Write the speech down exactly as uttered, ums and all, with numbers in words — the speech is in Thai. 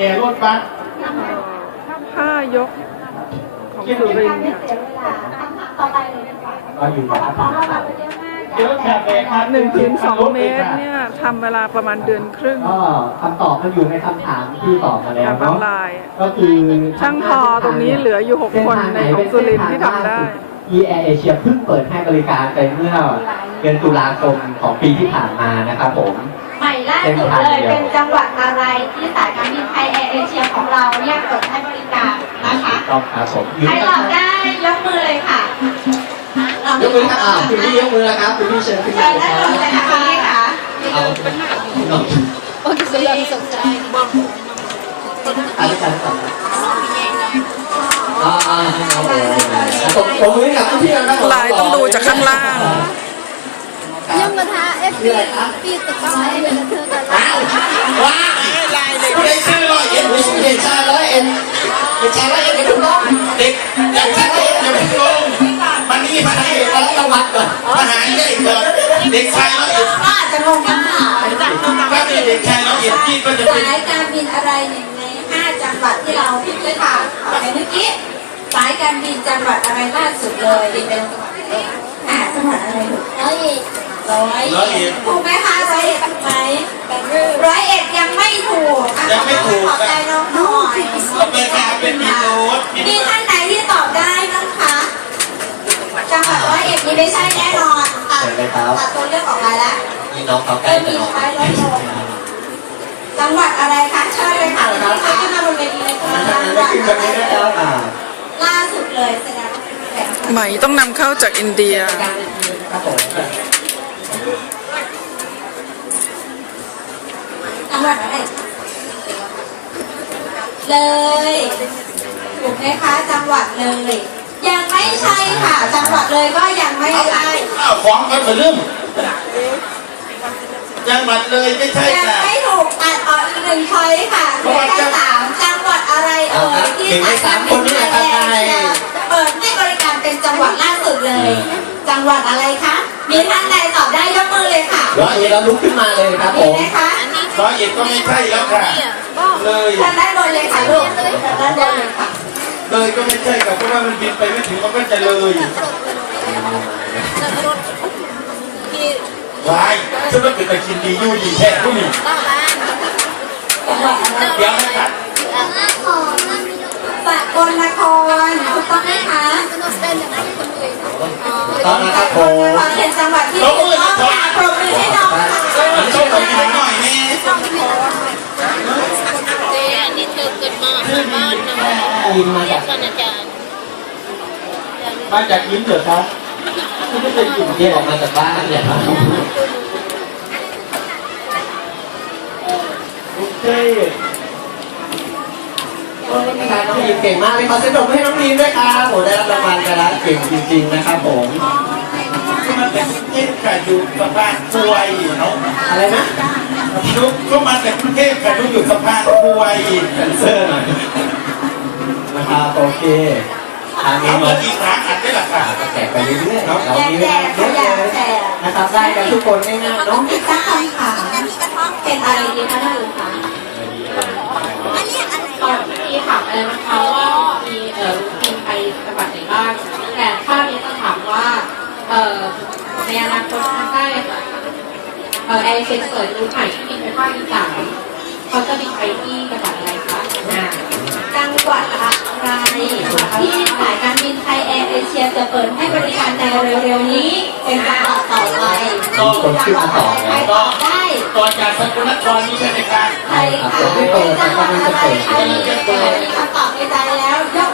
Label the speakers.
Speaker 1: ร์รถบัส
Speaker 2: ผ้ายกของสุรินทร์
Speaker 1: ก็อยู่นะครับเดี๋ยวแชร์แบร์ครับ
Speaker 2: หนึ่งถึงสองเมตรเนี่ยทำเวลาประมาณเดือนครึ่ง
Speaker 1: ก็คำตอบมันอยู่ในคำถามที่ตอบมาแล้วเนาะก็คือ
Speaker 2: ช่างทอตรงนี้เหลืออยู่หกคนในของสุรินทร์ที่ทำได้
Speaker 1: ที่แอร์เอเชียเพิ่งเปิดให้บริการไปเมื่อเดือนตุลาคมของปีที่ผ่านมานะครับผม
Speaker 3: ใหม่ล่าสุดเลยเป็นจังหวัดอะไรที่สายการบินไทยแอร์เอเชียของเราเนี่ยเปิดให้บริการนะคะ
Speaker 1: ต้องครับผม
Speaker 3: ใครตอบได้ยกมือเลยค่ะ
Speaker 1: ยกมือครับอ่าคุณพี่ยกมือแล้วครับคุณพี่เชิญขึ้นมาเลยครับ
Speaker 3: เลยนะคะพี่ค่ะ
Speaker 1: เอาโอเคสุดยอดสุดใจอะไรกันต่ออ่าอ่าโอเคผมผมมือกับพี่นะครับ
Speaker 2: ลายต้องดูจากข้างล่าง
Speaker 4: ยังมาท้าเอฟพีปีตะก้อนให้เธอกัน
Speaker 1: ว้าวว้าวลายเด็กเด็กชายร้อยเอ็ดเด็กชายร้อยเอ็ดเด็กชายร้อยเอ็ดเป็นลูกเด็กเด็กชายร้อยเอ็ดอย่าเป็นลูกมันนี่มาให้มาให้ระวังก่อนมาหาได้ก่อนเด็กชายร้อยเอ็ด
Speaker 3: ป้าจะงงกันค่ะ
Speaker 1: ถ้าเป็นเด็กชายร้อยเอ็ดพี่ก็จะเป็น
Speaker 3: สายการบินอะไรหนึ่งในห้าจังหวัดที่เราพิจารณาไปเมื่อกี้สายการบินจังหวัดอะไรล่าสุดเลยเป็นจังหวัดหาจังหวัดอะไรถูกร้อยเอ็ดร้อยเอ็ดถูกไหมคะร้อยเอ็ดถูกไหมร้อยเอ็ดยังไม่ถูก
Speaker 1: ยังไม่ถูก
Speaker 3: ขอบใจน้องหน่อย
Speaker 1: เป็นการเป็นมีโน้ต
Speaker 3: มีท่านไหนที่ตอบได้บ้างคะจังหวัดร้อยเอ็ดนี่ไม่ใช่แน่นอนตัดตัดตัวเลือกออกมาแล้ว
Speaker 1: มีน้องเขาใกล้
Speaker 3: มีท้ายร้อยเอ็ดจังหวัดอะไรคะเชิญเลยค่ะที่เขาขึ้นมาบนเวทีเลยค่ะจังหวัดอะไรล่าสุดเลยแสดงว่าเป็นแบบ
Speaker 2: ไหมต้องนำเข้าจากอินเดีย
Speaker 3: จังหวัดอะไรเลยถูกไหมคะจังหวัดเลยยังไม่ใช่ค่ะจังหวัดเลยก็ยังไม่ใช่
Speaker 1: ข้าวของกันเรื่องจังหวัดเลยไม่ใช่
Speaker 3: ค่ะยังไม่ถูกตัดออกอีกหนึ่งช้อยค่ะเหลือแค่สามจังหวัดอะไรเอ่ยที่สายการบินไทยแอร์เอเชียเปิดให้บริการเป็นจังหวัดล่าสุดเลยจังหวัดอะไรคะมีท่านใดตอบได้ยกมือเลยค่ะ
Speaker 1: ร้อยเอ็ดเราลุกขึ้นมาเลยครับผม
Speaker 3: มีไหมคะ
Speaker 1: ร้อยเอ็ดก็ไม่ใช่แล้วค่ะเลย
Speaker 3: ท่านได้บนเลยค่ะลูกท่านได้บนเลยค่ะ
Speaker 1: เลยก็ไม่ใช่กับเพราะว่ามันบินไปไม่ถึงมันก็จะเลยวายฉันต้องเป็นตะกินดียู่ดีแท้ผู้นี้เดี๋ยวนะครับ
Speaker 3: สกลนครถูกต้องไหมคะ
Speaker 1: ตอนนะครับผม
Speaker 3: เป็นจังหวัดที่ถูกต้องค่ะปรบมือให้น้องค่ะ
Speaker 1: มันต้องตรงนี้หน่อยนี่
Speaker 4: นี่เธอเกิดมาบ้านนะ
Speaker 1: ยินมาจากมาจากยิ้มเถอะครับไม่ได้ยินเที่ยวออกมาจากบ้านเนี่ยครับโอเคน้องดีมเก่งมากเลยขอเสียงปรบมือให้น้องดีมด้วยครับผมได้รับรางวัลกันแล้วเก่งจริงๆนะครับผมมาจากกรุงเทพค่ะอยู่สะพานป่วยเนาะอะไรนะลูกก็มาจากกรุงเทพค่ะลูกอยู่สะพานป่วยแคนเซอร์หน่อยนะครับโอเคทางนี้มาอีกครั้งอัดได้หลักฐานแจกไปเรื่อยๆเนาะเรามีเวลาเยอะเลยนะครับได้กันทุกคนง่ายๆเนาะ
Speaker 3: อีกสักคำถามเป็นอะไรดีคะท่านผู้คะ
Speaker 5: ตอนที่ถามอะไรนะคะว่ามีเอ่อกินไปจังหวัดไหนบ้างแต่ถ้านี้จะถามว่าเอ่อในอนาคตข้างใกล้ค่ะเอ่อแอร์เชียเปิดรูทใหม่ที่บินไปภาคอีสานเขาจะบินไปที่จังหวัดอะไรคะ
Speaker 3: จังหวัดอะไรที่สายการบินไทยแอร์เอเชียจะเปิดให้บริการในเร็วๆนี้เป็นจังหวัดต่อไป
Speaker 1: ก็คนขึ้นมาต่อ
Speaker 3: ก็ได้
Speaker 1: ต่อจากสกลนครนี่ใช่ไหมครับ
Speaker 3: ใช่ค่ะเป็นจังหวัดอะไรใครมีคำตอบในใจแล้วย